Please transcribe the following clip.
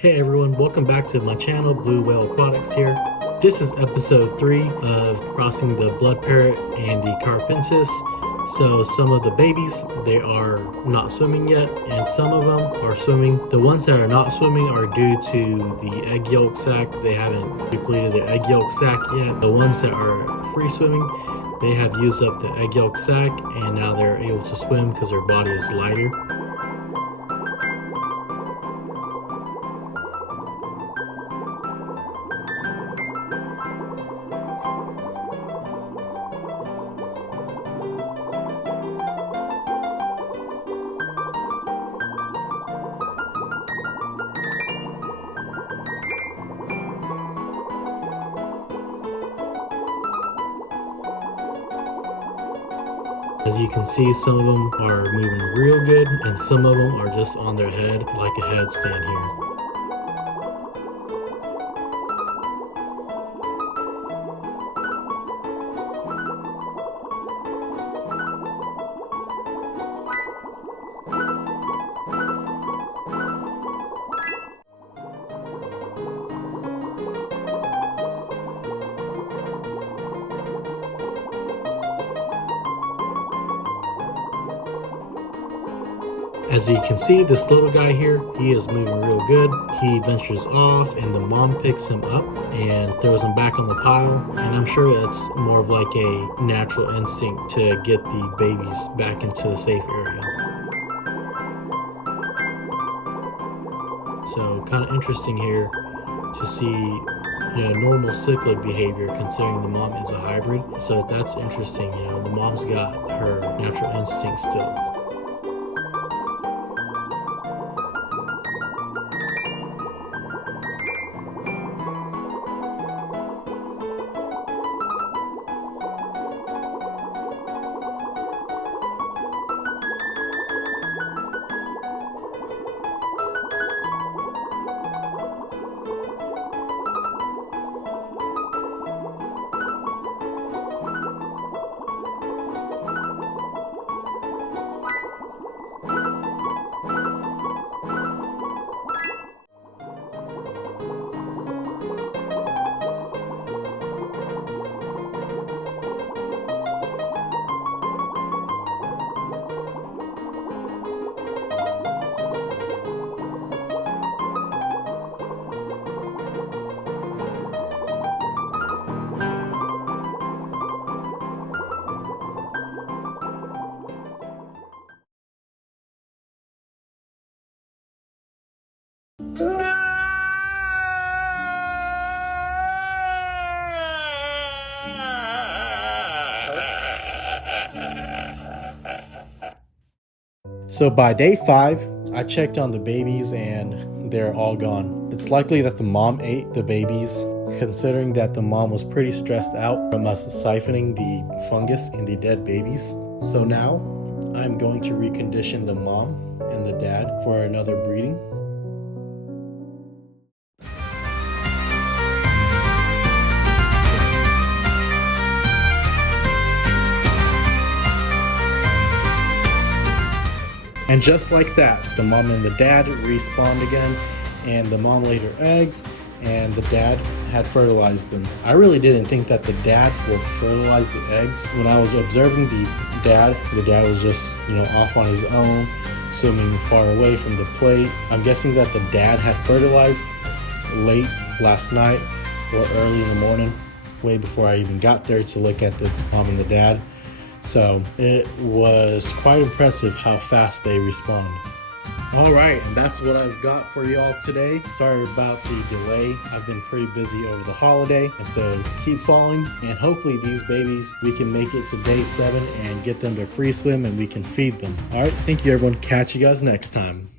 Hey everyone, welcome back to my channel, Blue Whale Aquatics here. This is episode 3 of crossing the blood parrot and the Carpintis. So some of the babies, they are not swimming yet, and some of them are swimming. The ones that are not swimming are due to the egg yolk sac. They haven't depleted their egg yolk sac yet. The ones that are free swimming, they have used up the egg yolk sac, and now they're able to swim because their body is lighter. As you can see, some of them are moving real good and some of them are just on their head like a headstand here. As you can see, this little guy here, he is moving real good. He ventures off and the mom picks him up and throws him back on the pile. And I'm sure it's more of like a natural instinct to get the babies back into the safe area. So kind of interesting here to see normal cichlid behavior considering the mom is a hybrid. So that's interesting, the mom's got her natural instinct still. So by day 5, I checked on the babies and they're all gone. It's likely that the mom ate the babies, considering that the mom was pretty stressed out from us siphoning the fungus in the dead babies. So now I'm going to recondition the mom and the dad for another breeding. And just like that, the mom and the dad respawned again, and the mom laid her eggs, and the dad had fertilized them. I really didn't think that the dad would fertilize the eggs. When I was observing the dad was just, off on his own, swimming far away from the plate. I'm guessing that the dad had fertilized late last night or early in the morning, way before I even got there to look at the mom and the dad. So it was quite impressive how fast they respond. All right, and that's what I've got for y'all today. Sorry about the delay. I've been pretty busy over the holiday, and so keep following, and hopefully these babies, we can make it to day 7 and get them to free swim and we can feed them. All right, thank you everyone. Catch you guys next time.